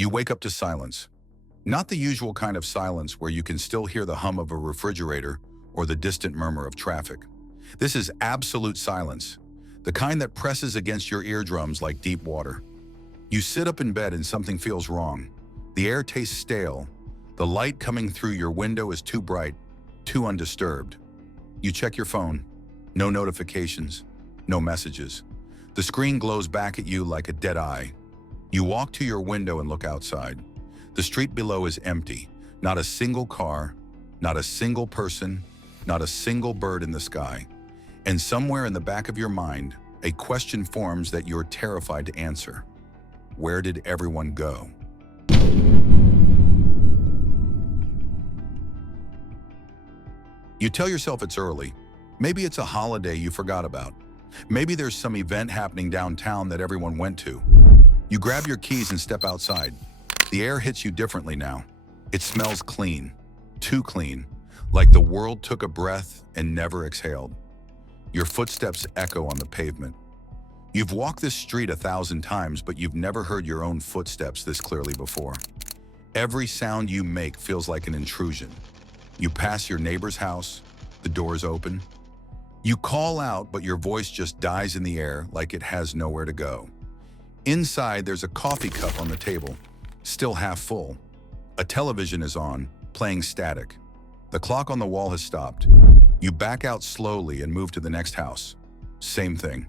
You wake up to silence. Not the usual kind of silence where you can still hear the hum of a refrigerator or the distant murmur of traffic. This is absolute silence, the kind that presses against your eardrums like deep water. You sit up in bed and something feels wrong. The air tastes stale. The light coming through your window is too bright, too undisturbed. You check your phone. No notifications, no messages. The screen glows back at you like a dead eye. You walk to your window and look outside. The street below is empty. Not a single car, not a single person, not a single bird in the sky. And somewhere in the back of your mind, a question forms that you're terrified to answer. Where did everyone go? You tell yourself it's early. Maybe it's a holiday you forgot about. Maybe there's some event happening downtown that everyone went to. You grab your keys and step outside. The air hits you differently now. It smells clean, too clean, like the world took a breath and never exhaled. Your footsteps echo on the pavement. You've walked this street 1,000 times, but you've never heard your own footsteps this clearly before. Every sound you make feels like an intrusion. You pass your neighbor's house, the door's open. You call out, but your voice just dies in the air like it has nowhere to go. Inside, there's a coffee cup on the table, still half full. A television is on, playing static. The clock on the wall has stopped. You back out slowly and move to the next house. Same thing.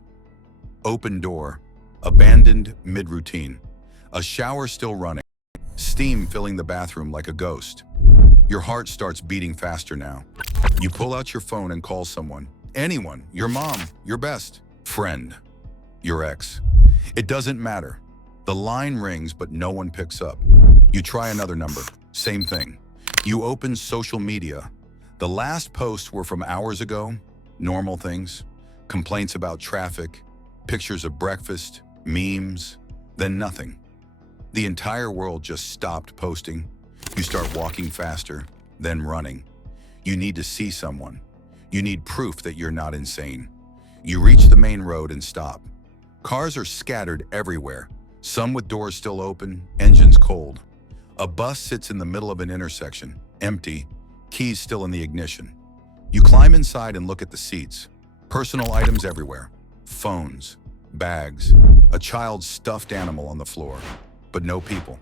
Open door, abandoned mid-routine. A shower still running, steam filling the bathroom like a ghost. Your heart starts beating faster now. You pull out your phone and call someone. Anyone, your mom, your best friend, your ex. It doesn't matter. The line rings, but no one picks up. You try another number, same thing. You open social media. The last posts were from hours ago, normal things, complaints about traffic, pictures of breakfast, memes, then nothing. The entire world just stopped posting. You start walking faster, then running. You need to see someone. You need proof that you're not insane. You reach the main road and stop. Cars are scattered everywhere, some with doors still open, engines cold. A bus sits in the middle of an intersection, empty, keys still in the ignition. You climb inside and look at the seats. Personal items everywhere. Phones, bags, a child's stuffed animal on the floor, but no people.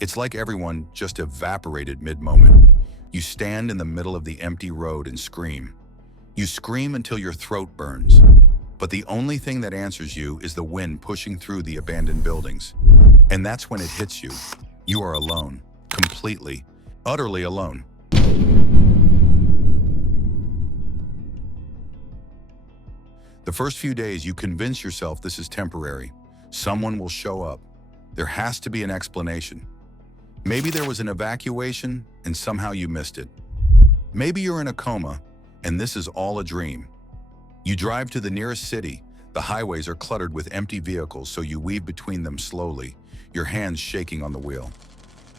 It's like everyone just evaporated mid-moment. You stand in the middle of the empty road and scream. You scream until your throat burns. But the only thing that answers you is the wind pushing through the abandoned buildings. And that's when it hits you. You are alone, completely, utterly alone. The first few days, you convince yourself this is temporary. Someone will show up. There has to be an explanation. Maybe there was an evacuation and somehow you missed it. Maybe you're in a coma and this is all a dream. You drive to the nearest city. The highways are cluttered with empty vehicles, so you weave between them slowly, your hands shaking on the wheel.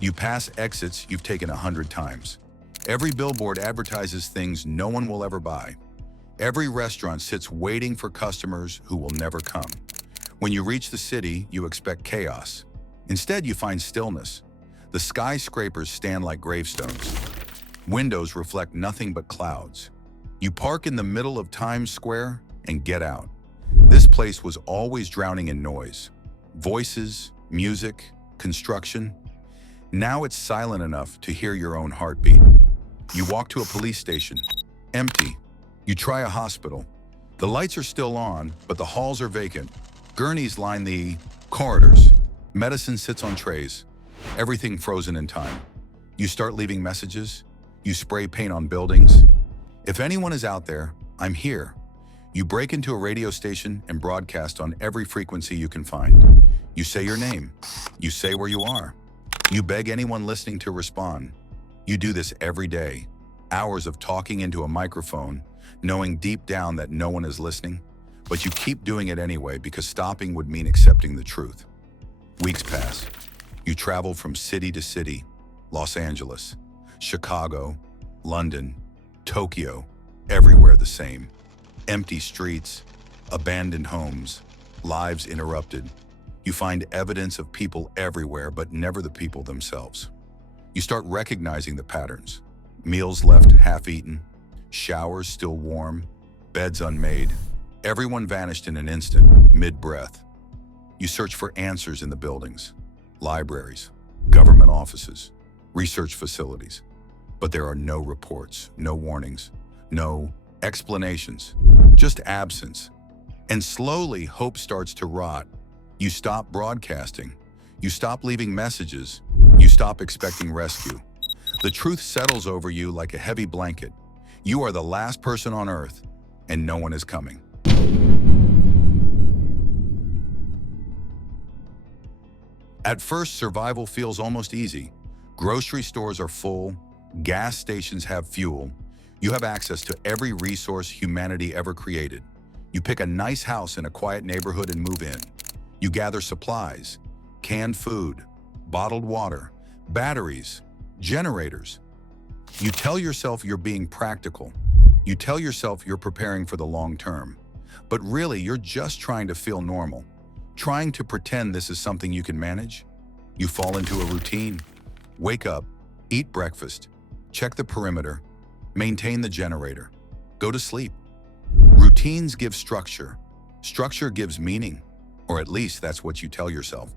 You pass exits you've taken 100 times. Every billboard advertises things no one will ever buy. Every restaurant sits waiting for customers who will never come. When you reach the city, you expect chaos. Instead, you find stillness. The skyscrapers stand like gravestones. Windows reflect nothing but clouds. You park in the middle of Times Square and get out. This place was always drowning in noise. Voices, music, construction. Now it's silent enough to hear your own heartbeat. You walk to a police station. Empty. You try a hospital. The lights are still on, but the halls are vacant. Gurneys line the corridors. Medicine sits on trays. Everything frozen in time. You start leaving messages. You spray paint on buildings. If anyone is out there, I'm here. You break into a radio station and broadcast on every frequency you can find. You say your name. You say where you are. You beg anyone listening to respond. You do this every day. Hours of talking into a microphone, knowing deep down that no one is listening, but you keep doing it anyway because stopping would mean accepting the truth. Weeks pass. You travel from city to city, Los Angeles, Chicago, London, Tokyo, everywhere the same. Empty streets, abandoned homes, lives interrupted. You find evidence of people everywhere, but never the people themselves. You start recognizing the patterns. Meals left half-eaten, showers still warm, beds unmade. Everyone vanished in an instant, mid-breath. You search for answers in the buildings, libraries, government offices, research facilities. But there are no reports, no warnings, no explanations, just absence. And slowly, hope starts to rot. You stop broadcasting. You stop leaving messages. You stop expecting rescue. The truth settles over you like a heavy blanket. You are the last person on Earth, and no one is coming. At first, survival feels almost easy. Grocery stores are full, gas stations have fuel. You have access to every resource humanity ever created. You pick a nice house in a quiet neighborhood and move in. You gather supplies, canned food, bottled water, batteries, generators. You tell yourself you're being practical. You tell yourself you're preparing for the long term. But really, you're just trying to feel normal, trying to pretend this is something you can manage. You fall into a routine. Wake up, eat breakfast, check the perimeter, maintain the generator, go to sleep. Routines give structure. Structure gives meaning, or at least that's what you tell yourself.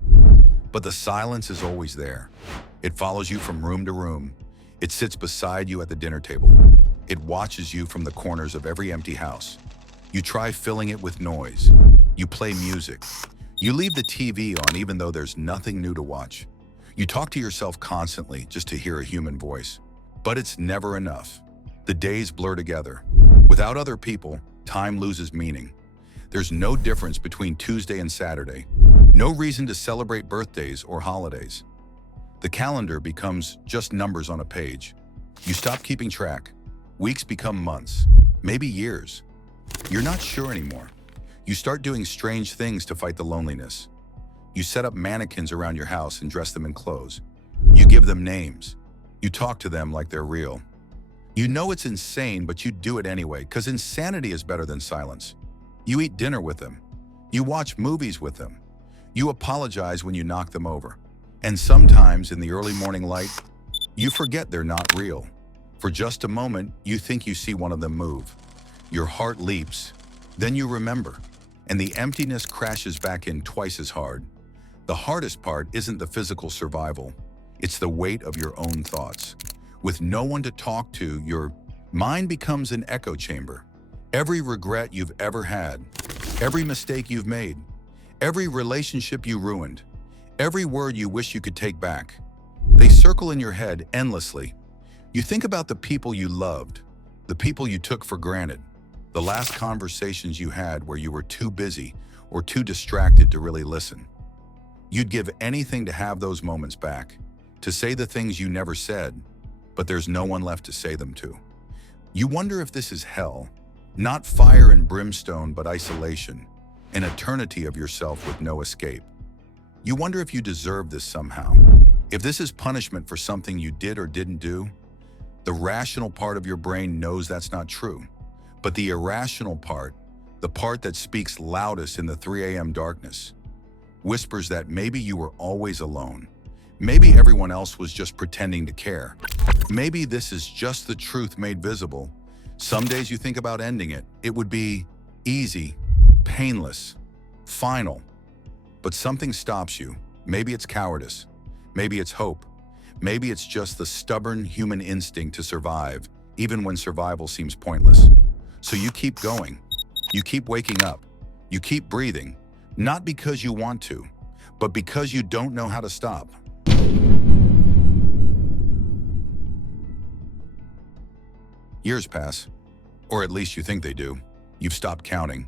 But the silence is always there. It follows you from room to room. It sits beside you at the dinner table. It watches you from the corners of every empty house. You try filling it with noise. You play music. You leave the TV on even though there's nothing new to watch. You talk to yourself constantly just to hear a human voice. But it's never enough. The days blur together. Without other people, time loses meaning. There's no difference between Tuesday and Saturday. No reason to celebrate birthdays or holidays. The calendar becomes just numbers on a page. You stop keeping track. Weeks become months, maybe years. You're not sure anymore. You start doing strange things to fight the loneliness. You set up mannequins around your house and dress them in clothes. You give them names. You talk to them like they're real. You know it's insane, but you do it anyway, because insanity is better than silence. You eat dinner with them. You watch movies with them. You apologize when you knock them over. And sometimes in the early morning light, you forget they're not real. For just a moment, you think you see one of them move. Your heart leaps. Then you remember. And the emptiness crashes back in twice as hard. The hardest part isn't the physical survival. It's the weight of your own thoughts. With no one to talk to, your mind becomes an echo chamber. Every regret you've ever had, every mistake you've made, every relationship you ruined, every word you wish you could take back, they circle in your head endlessly. You think about the people you loved, the people you took for granted, the last conversations you had where you were too busy or too distracted to really listen. You'd give anything to have those moments back, to say the things you never said, but there's no one left to say them to. You wonder if this is hell, not fire and brimstone, but isolation, an eternity of yourself with no escape. You wonder if you deserve this somehow, if this is punishment for something you did or didn't do. The rational part of your brain knows that's not true, but the irrational part, the part that speaks loudest in the 3 a.m. darkness, whispers that maybe you were always alone. Maybe everyone else was just pretending to care. Maybe this is just the truth made visible. Some days you think about ending it. It would be easy, painless, final. But something stops you. Maybe it's cowardice. Maybe it's hope. Maybe it's just the stubborn human instinct to survive, even when survival seems pointless. So you keep going. You keep waking up. You keep breathing, not because you want to, but because you don't know how to stop. Years pass, or at least you think they do. You've stopped counting.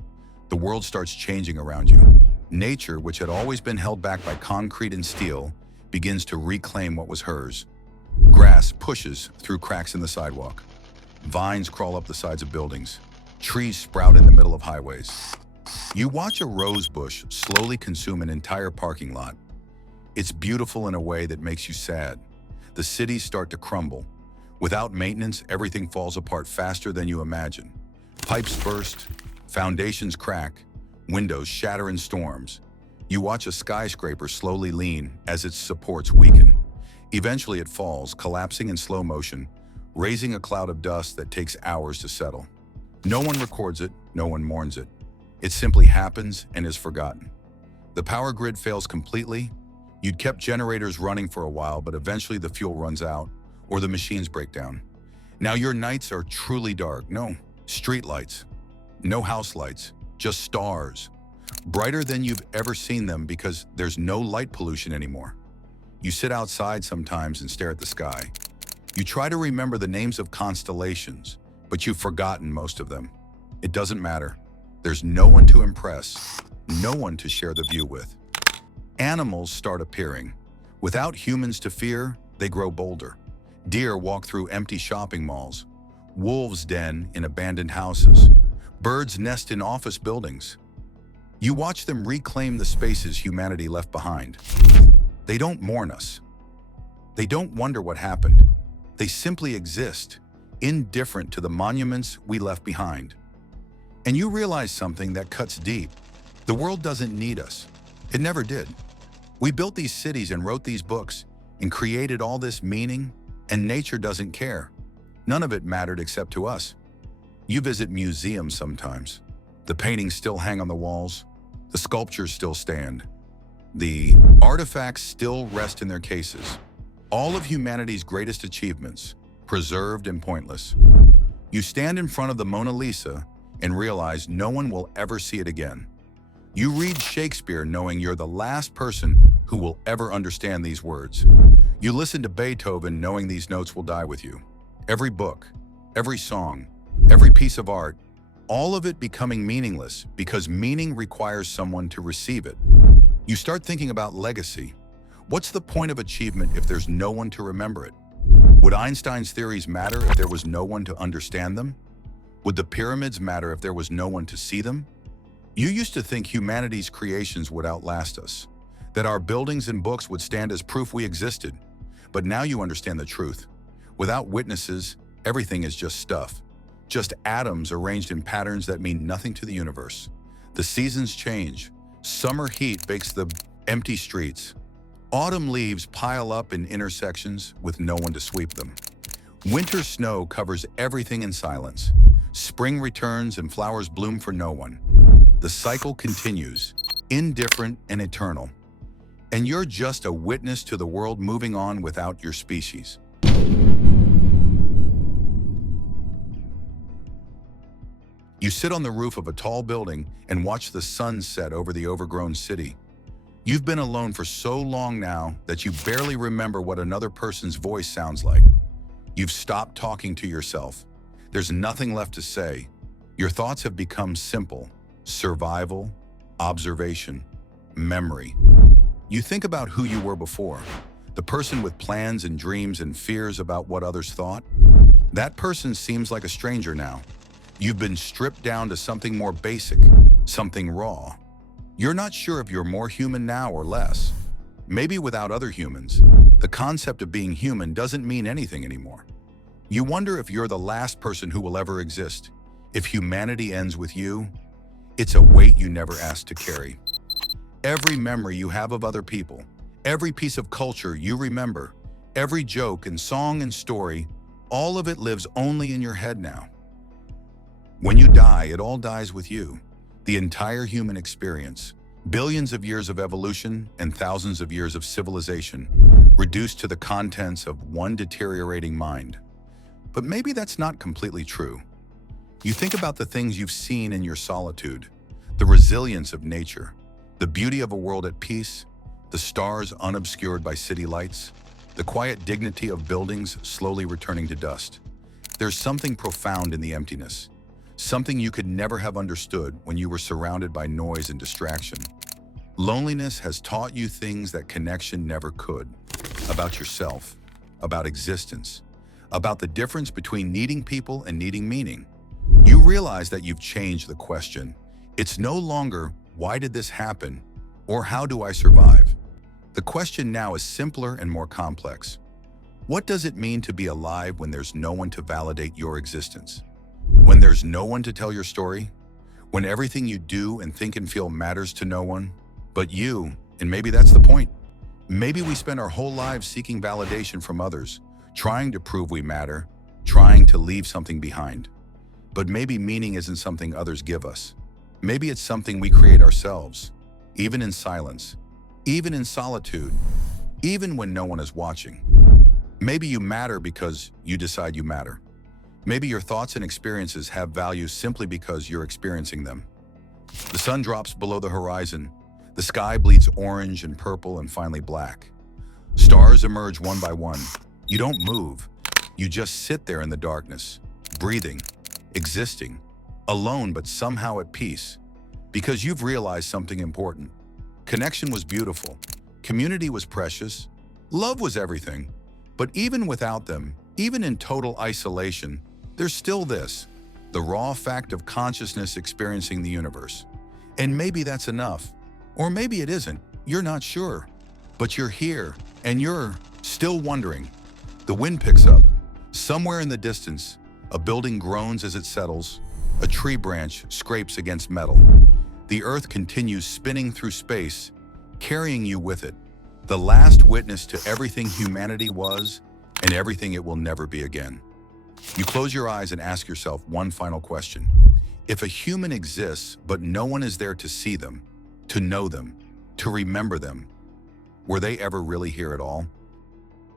The world starts changing around you. Nature, which had always been held back by concrete and steel, begins to reclaim what was hers. Grass pushes through cracks in the sidewalk. Vines crawl up the sides of buildings. Trees sprout in the middle of highways. You watch a rose bush slowly consume an entire parking lot. It's beautiful in a way that makes you sad. The cities start to crumble. Without maintenance, everything falls apart faster than you imagine. Pipes burst, foundations crack, windows shatter in storms. You watch a skyscraper slowly lean as its supports weaken. Eventually it falls, collapsing in slow motion, raising a cloud of dust that takes hours to settle. No one records it, no one mourns it. It simply happens and is forgotten. The power grid fails completely. You'd kept generators running for a while, but eventually the fuel runs out or the machines break down. Now your nights are truly dark. No street lights, no house lights, just stars. Brighter than you've ever seen them because there's no light pollution anymore. You sit outside sometimes and stare at the sky. You try to remember the names of constellations, but you've forgotten most of them. It doesn't matter. There's no one to impress, no one to share the view with. Animals start appearing. Without humans to fear, they grow bolder. Deer walk through empty shopping malls. Wolves den in abandoned houses. Birds nest in office buildings. You watch them reclaim the spaces humanity left behind. They don't mourn us. They don't wonder what happened. They simply exist, indifferent to the monuments we left behind. And you realize something that cuts deep. The world doesn't need us. It never did. We built these cities and wrote these books and created all this meaning, and nature doesn't care. None of it mattered except to us. You visit museums sometimes. The paintings still hang on the walls. The sculptures still stand. The artifacts still rest in their cases. All of humanity's greatest achievements, preserved and pointless. You stand in front of the Mona Lisa and realize no one will ever see it again. You read Shakespeare knowing you're the last person who will ever understand these words. You listen to Beethoven knowing these notes will die with you. Every book, every song, every piece of art, all of it becoming meaningless because meaning requires someone to receive it. You start thinking about legacy. What's the point of achievement if there's no one to remember it? Would Einstein's theories matter if there was no one to understand them? Would the pyramids matter if there was no one to see them? You used to think humanity's creations would outlast us, that our buildings and books would stand as proof we existed. But now you understand the truth. Without witnesses, everything is just stuff. Just atoms arranged in patterns that mean nothing to the universe. The seasons change. Summer heat bakes the empty streets. Autumn leaves pile up in intersections with no one to sweep them. Winter snow covers everything in silence. Spring returns and flowers bloom for no one. The cycle continues, indifferent and eternal. And you're just a witness to the world moving on without your species. You sit on the roof of a tall building and watch the sun set over the overgrown city. You've been alone for so long now that you barely remember what another person's voice sounds like. You've stopped talking to yourself. There's nothing left to say. Your thoughts have become simple: survival, observation, memory. You think about who you were before, the person with plans and dreams and fears about what others thought. That person seems like a stranger now. You've been stripped down to something more basic, something raw. You're not sure if you're more human now or less. Maybe without other humans, the concept of being human doesn't mean anything anymore. You wonder if you're the last person who will ever exist. If humanity ends with you, it's a weight you never asked to carry. Every memory you have of other people, every piece of culture you remember, every joke and song and story, all of it lives only in your head now. When you die, it all dies with you. The entire human experience, billions of years of evolution and thousands of years of civilization, reduced to the contents of one deteriorating mind. But maybe that's not completely true. You think about the things you've seen in your solitude, the resilience of nature, the beauty of a world at peace, the stars unobscured by city lights, the quiet dignity of buildings slowly returning to dust. There's something profound in the emptiness, something you could never have understood when you were surrounded by noise and distraction. Loneliness has taught you things that connection never could, about yourself, about existence, about the difference between needing people and needing meaning. You realize that you've changed the question. It's no longer, why did this happen? Or how do I survive? The question now is simpler and more complex. What does it mean to be alive when there's no one to validate your existence? When there's no one to tell your story? When everything you do and think and feel matters to no one? But you, and maybe that's the point. Maybe we spend our whole lives seeking validation from others, trying to prove we matter, trying to leave something behind. But maybe meaning isn't something others give us. Maybe it's something we create ourselves, even in silence, even in solitude, even when no one is watching. Maybe you matter because you decide you matter. Maybe your thoughts and experiences have value simply because you're experiencing them. The sun drops below the horizon. The sky bleeds orange and purple and finally black. Stars emerge one by one. You don't move. You just sit there in the darkness, breathing, existing, alone but somehow at peace. Because you've realized something important. Connection was beautiful. Community was precious. Love was everything. But even without them, even in total isolation, there's still this, the raw fact of consciousness experiencing the universe. And maybe that's enough. Or maybe it isn't. You're not sure. But you're here, and you're still wondering. The wind picks up. Somewhere in the distance, a building groans as it settles. A tree branch scrapes against metal. The earth continues spinning through space, carrying you with it. The last witness to everything humanity was and everything it will never be again. You close your eyes and ask yourself one final question. If a human exists, but no one is there to see them, to know them, to remember them, were they ever really here at all?